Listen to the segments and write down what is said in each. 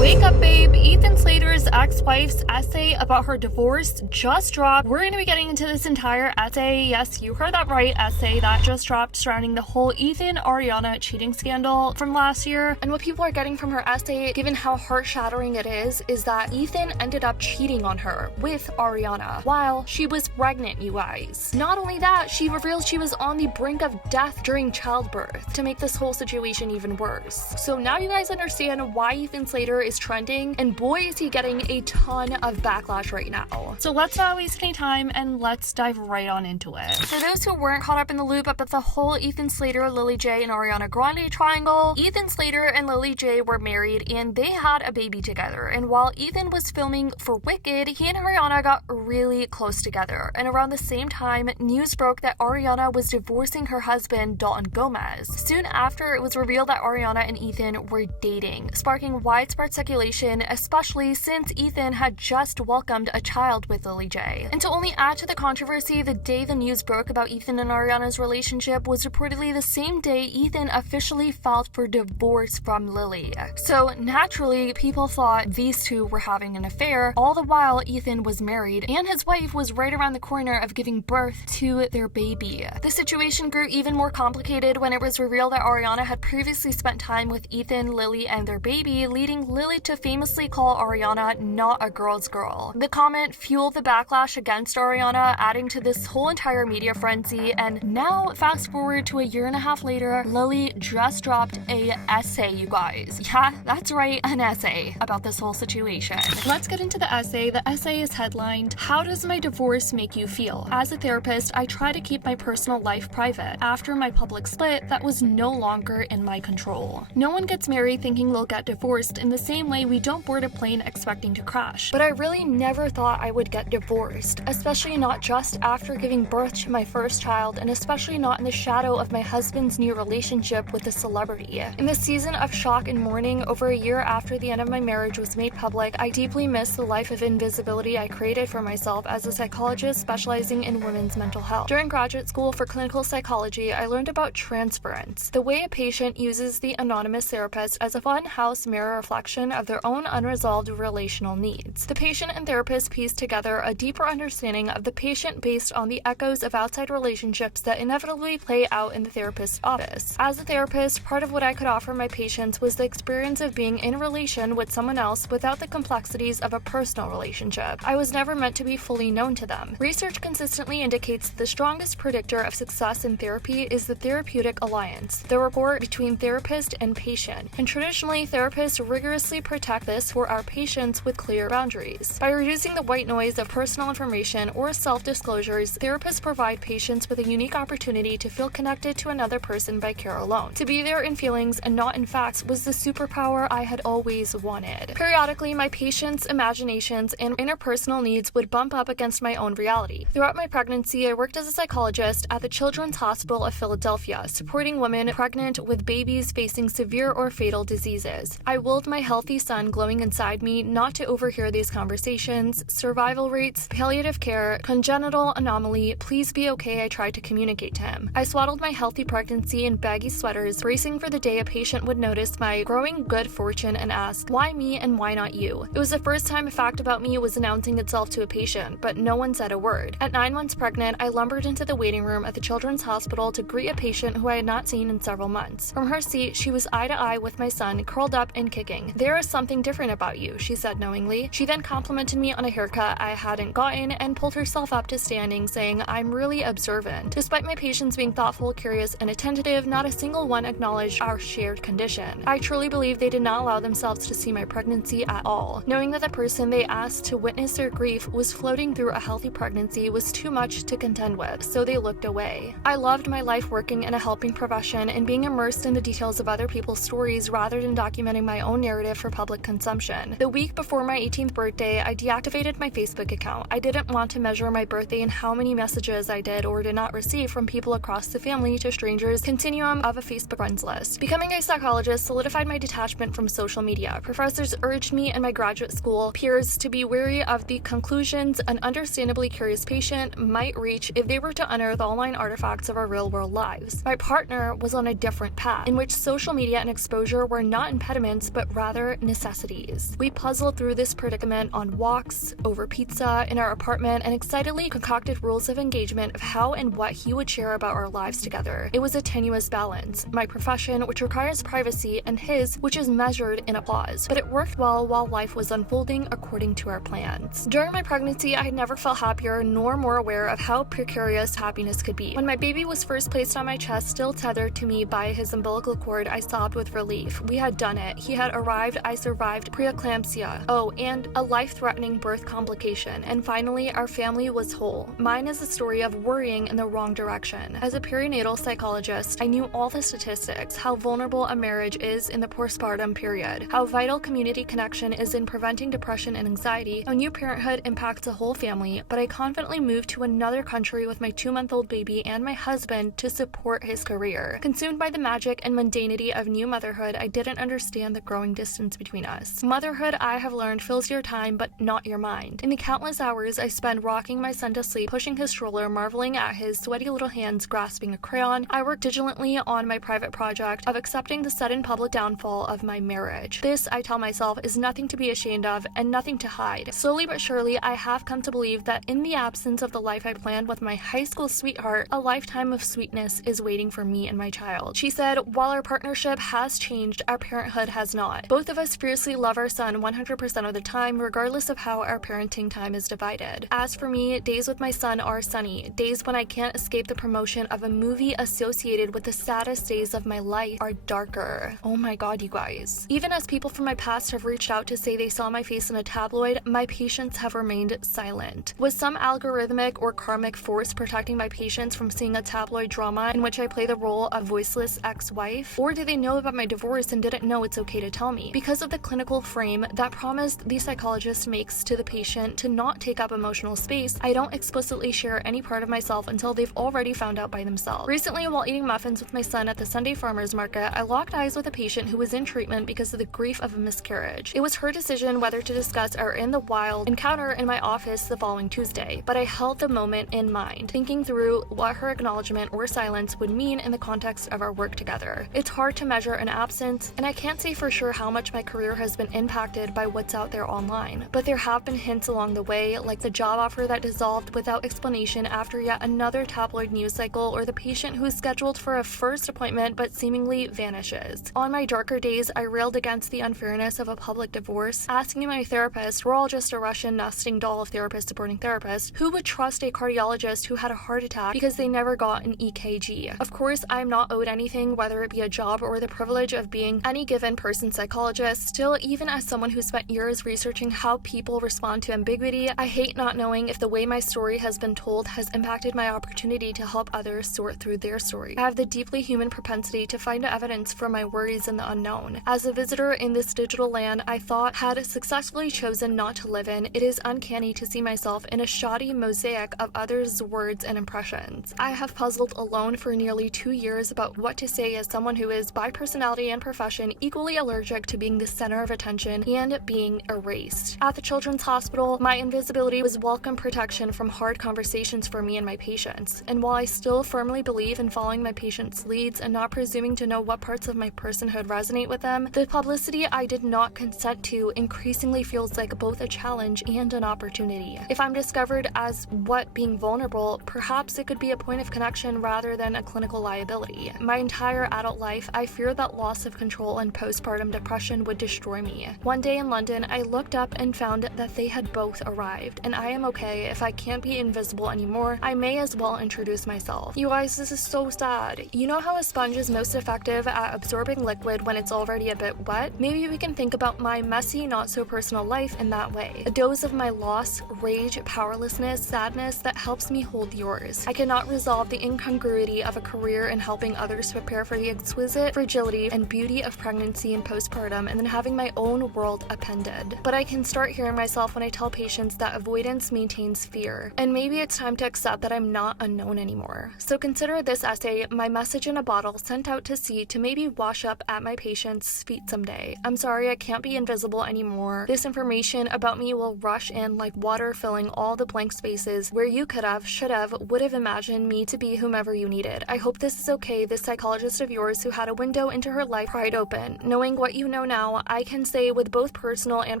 Wake up, babe. Ethan Slater's ex-wife's essay about her divorce just dropped. We're going to be getting into this entire essay. Yes, you heard that right, essay that just dropped surrounding the whole Ethan-Ariana cheating scandal from last year. And what people are getting from her essay, given how heart-shattering it is that Ethan ended up cheating on her with Ariana while she was pregnant, you guys. Not only that, she reveals she was on the brink of death during childbirth to make this whole situation even worse. So now you guys understand why Ethan Slater is trending, and boy is he getting a ton of backlash right now. So let's not waste any time and let's dive right on into it. For those who weren't caught up in the loop about the whole Ethan Slater, Lilly Jay, and Ariana Grande triangle, Ethan Slater and Lilly Jay were married and they had a baby together. And while Ethan was filming for Wicked, he and Ariana got really close together. And around the same time, news broke that Ariana was divorcing her husband, Dalton Gomez. Soon after, it was revealed that Ariana and Ethan were dating, sparking widespread speculation, especially since Ethan had just welcomed a child with Lilly Jay. And to only add to the controversy, the day the news broke about Ethan and Ariana's relationship was reportedly the same day Ethan officially filed for divorce from Lilly. So naturally, people thought these two were having an affair, all the while Ethan was married and his wife was right around the corner of giving birth to their baby. The situation grew even more complicated when it was revealed that Ariana had previously spent time with Ethan, Lilly, and their baby, leading Lilly to famously call Ariana not a girl's girl. The comment fueled the backlash against Ariana, adding to this whole entire media frenzy, and now fast forward to a year and a half later, Lilly just dropped a essay, you guys. Yeah, that's right, an essay about this whole situation. Let's get into the essay. The essay is headlined, "How does my divorce make you feel? As a therapist, I try to keep my personal life private. After my public split, that was no longer in my control. No one gets married thinking they'll get divorced in the same way we don't board a plane expecting to crash. But I really never thought I would get divorced, especially not just after giving birth to my first child, and especially not in the shadow of my husband's new relationship with a celebrity. In this season of shock and mourning, over a year after the end of my marriage was made public, I deeply miss the life of invisibility I created for myself as a psychologist specializing in women's mental health. During graduate school for clinical psychology, I learned about transference, the way a patient uses the anonymous therapist as a funhouse mirror reflection of their own unresolved relational needs. The patient and therapist piece together a deeper understanding of the patient based on the echoes of outside relationships that inevitably play out in the therapist's office. As a therapist, part of what I could offer my patients was the experience of being in a relation with someone else without the complexities of a personal relationship. I was never meant to be fully known to them. Research consistently indicates the strongest predictor of success in therapy is the therapeutic alliance, the rapport between therapist and patient. And traditionally, therapists rigorously protect this for our patients with clear boundaries. By reducing the white noise of personal information or self-disclosures, therapists provide patients with a unique opportunity to feel connected to another person by care alone. To be there in feelings and not in facts was the superpower I had always wanted. Periodically, my patients' imaginations and interpersonal needs would bump up against my own reality. Throughout my pregnancy, I worked as a psychologist at the Children's Hospital of Philadelphia, supporting women pregnant with babies facing severe or fatal diseases. I willed my healthy son glowing inside me not to overhear these conversations. Survival rates, palliative care, congenital anomaly, please be okay, I tried to communicate to him. I swaddled my healthy pregnancy in baggy sweaters, bracing for the day a patient would notice my growing good fortune and ask, why me and why not you? It was the first time a fact about me was announcing itself to a patient, but no one said a word. At 9 months pregnant, I lumbered into the waiting room at the Children's Hospital to greet a patient who I had not seen in several months. From her seat, she was eye to eye with my son, curled up and kicking. There is something different about you, she said knowingly. She then complimented me on a haircut I hadn't gotten and pulled herself up to standing, saying, I'm really observant. Despite my patients being thoughtful, curious, and attentive, not a single one acknowledged our shared condition. I truly believe they did not allow themselves to see my pregnancy at all. Knowing that the person they asked to witness their grief was floating through a healthy pregnancy was too much to contend with, so they looked away. I loved my life working in a helping profession and being immersed in the details of other people's stories rather than documenting my own narrative for public consumption. The week before before my 18th birthday, I deactivated my Facebook account. I didn't want to measure my birthday and how many messages I did or did not receive from people across the family to strangers, continuum of a Facebook friends list. Becoming a psychologist solidified my detachment from social media. Professors urged me and my graduate school peers to be wary of the conclusions an understandably curious patient might reach if they were to unearth online artifacts of our real-world lives. My partner was on a different path, in which social media and exposure were not impediments, but rather necessities. We puzzled through this predicament on walks, over pizza, in our apartment, and excitedly concocted rules of engagement of how and what he would share about our lives together. It was a tenuous balance. My profession, which requires privacy, and his, which is measured in applause. But it worked well while life was unfolding according to our plans. During my pregnancy, I had never felt happier nor more aware of how precarious happiness could be. When my baby was first placed on my chest, still tethered to me by his umbilical cord, I sobbed with relief. We had done it. He had arrived. I survived preeclampsia. Oh, and a life-threatening birth complication. And finally, our family was whole. Mine is a story of worrying in the wrong direction. As a perinatal psychologist, I knew all the statistics, how vulnerable a marriage is in the postpartum period, how vital community connection is in preventing depression and anxiety, how new parenthood impacts a whole family, but I confidently moved to another country with my 2-month-old baby and my husband to support his career. Consumed by the magic and mundanity of new motherhood, I didn't understand the growing distance between us. Motherhood, I have learned, fills your time but not your mind. In the countless hours I spend rocking my son to sleep, pushing his stroller, marveling at his sweaty little hands grasping a crayon, I work diligently on my private project of accepting the sudden public downfall of my marriage. This, I tell myself, is nothing to be ashamed of and nothing to hide. Slowly but surely, I have come to believe that in the absence of the life I planned with my high school sweetheart, a lifetime of sweetness is waiting for me and my child. She said, while our partnership has changed, our parenthood has not. Both of us fiercely love our son 100% of the time, regardless of how our parenting time is divided. As for me, days with my son are sunny. Days when I can't escape the promotion of a movie associated with the saddest days of my life are darker. Oh my god, you guys. Even as people from my past have reached out to say they saw my face in a tabloid, my patients have remained silent. Was some algorithmic or karmic force protecting my patients from seeing a tabloid drama in which I play the role of voiceless ex-wife? Or do they know about my divorce and didn't know it's okay to tell me? Because of the clinical frame that promise the psychologist makes to the patient to not take up emotional space, I don't explicitly share any part of myself until they've already found out by themselves. Recently, while eating muffins with my son at the Sunday farmers market, I locked eyes with a patient who was in treatment because of the grief of a miscarriage. It was her decision whether to discuss our in the wild encounter in my office the following Tuesday, but I held the moment in mind, thinking through what her acknowledgement or silence would mean in the context of our work together. It's hard to measure an absence, and I can't say for sure how much my career has been impacted by what's out there online, but there have been hints along the way, like the job offer that dissolved without explanation after yet another tabloid news cycle, or the patient who's scheduled for a first appointment but seemingly vanishes. On my darker days, I railed against the unfairness of a public divorce, asking my therapist, we're all just a Russian nesting doll of therapist supporting therapist, who would trust a cardiologist who had a heart attack because they never got an EKG. Of course, I'm not owed anything, whether it be a job or the privilege of being any given person's psychologist. Still, even as someone who spent years researching how people respond to ambiguity, I hate not knowing if the way my story has been told has impacted my opportunity to help others sort through their story. I have the deeply human propensity to find evidence for my worries in the unknown. As a visitor in this digital land I thought had successfully chosen not to live in, it is uncanny to see myself in a shoddy mosaic of others' words and impressions. I have puzzled alone for nearly 2 years about what to say as someone who is, by personality and profession, equally allergic to being the center of attention and being erased. At the Children's Hospital, my invisibility was welcome protection from hard conversations for me and my patients. And while I still firmly believe in following my patients' leads and not presuming to know what parts of my personhood resonate with them, the publicity I did not consent to increasingly feels like both a challenge and an opportunity. If I'm discovered as what being vulnerable, perhaps it could be a point of connection rather than a clinical liability. My entire adult life, I feared that loss of control and postpartum depression would destroy me. One day in London, I looked up and found that they had both arrived, and I am okay. If I can't be invisible anymore, I may as well introduce myself. You guys, this is so sad. You know how a sponge is most effective at absorbing liquid when it's already a bit wet? Maybe we can think about my messy, not so personal life in that way. A dose of my loss, rage, powerlessness, sadness that helps me hold yours. I cannot resolve the incongruity of a career in helping others prepare for the exquisite fragility and beauty of pregnancy and postpartum, and then having my own world appended ended. But I can start hearing myself when I tell patients that avoidance maintains fear. And maybe it's time to accept that I'm not unknown anymore. So consider this essay my message in a bottle sent out to sea to maybe wash up at my patient's feet someday. I'm sorry I can't be invisible anymore. This information about me will rush in like water, filling all the blank spaces where you could have, should have, would have imagined me to be whomever you needed. I hope this is okay. This psychologist of yours who had a window into her life pried open. Knowing what you know now, I can say with both personal and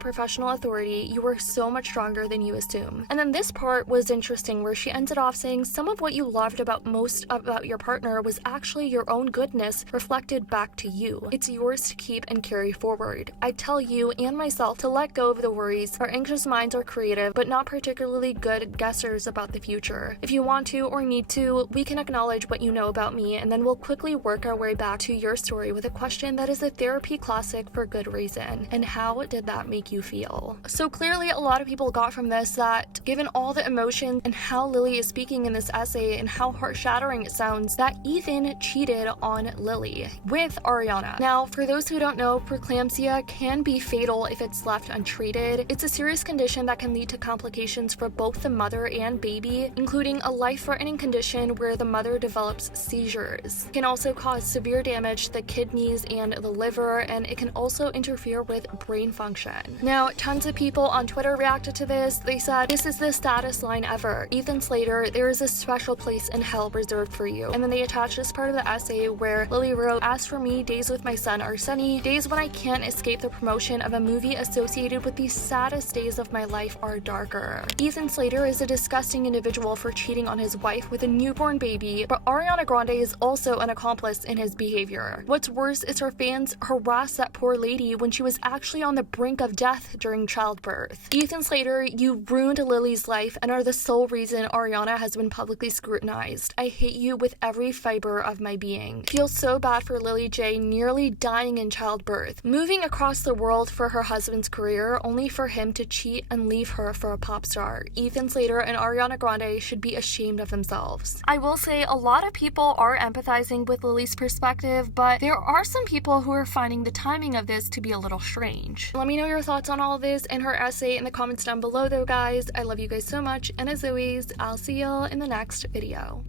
professional authority, you were so much stronger than you assume. And then this part was interesting where she ended off saying some of what you loved most about your partner was actually your own goodness reflected back to you. It's yours to keep and carry forward. I tell you and myself to let go of the worries. Our anxious minds are creative, but not particularly good guessers about the future. If you want to or need to, we can acknowledge what you know about me, and then we'll quickly work our way back to your story with a question that is a therapy classic for good reason. And how did that make you feel? So clearly a lot of people got from this that given all the emotion and how Lilly is speaking in this essay and how heart-shattering it sounds, that Ethan cheated on Lilly with Ariana. Now, for those who don't know, preeclampsia can be fatal if it's left untreated. It's a serious condition that can lead to complications for both the mother and baby, including a life-threatening condition where the mother develops seizures. It can also cause severe damage to the kidneys and the liver, and it can also interfere with brain function. Now, tons of people on Twitter reacted to this. They said, "This is the saddest line ever. Ethan Slater, there is a special place in hell reserved for you." And then they attached this part of the essay where Lilly wrote, "As for me, days with my son are sunny. Days when I can't escape the promotion of a movie associated with the saddest days of my life are darker." Ethan Slater is a disgusting individual for cheating on his wife with a newborn baby, but Ariana Grande is also an accomplice in his behavior. What's worse is her fans harassed that poor lady when she was actually on the brink of death during childbirth. Ethan Slater, you ruined Lily's life and are the sole reason Ariana has been publicly scrutinized. I hate you with every fiber of my being. Feel so bad for Lilly Jay nearly dying in childbirth, moving across the world for her husband's career only for him to cheat and leave her for a pop star. Ethan Slater and Ariana Grande should be ashamed of themselves. I will say a lot of people are empathizing with Lily's perspective, but there are some people who are finding the timing of this to be a little strange. Let me know your thoughts on all of this and her essay in the comments down below though, guys. I love you guys so much, and as always, I'll see y'all in the next video.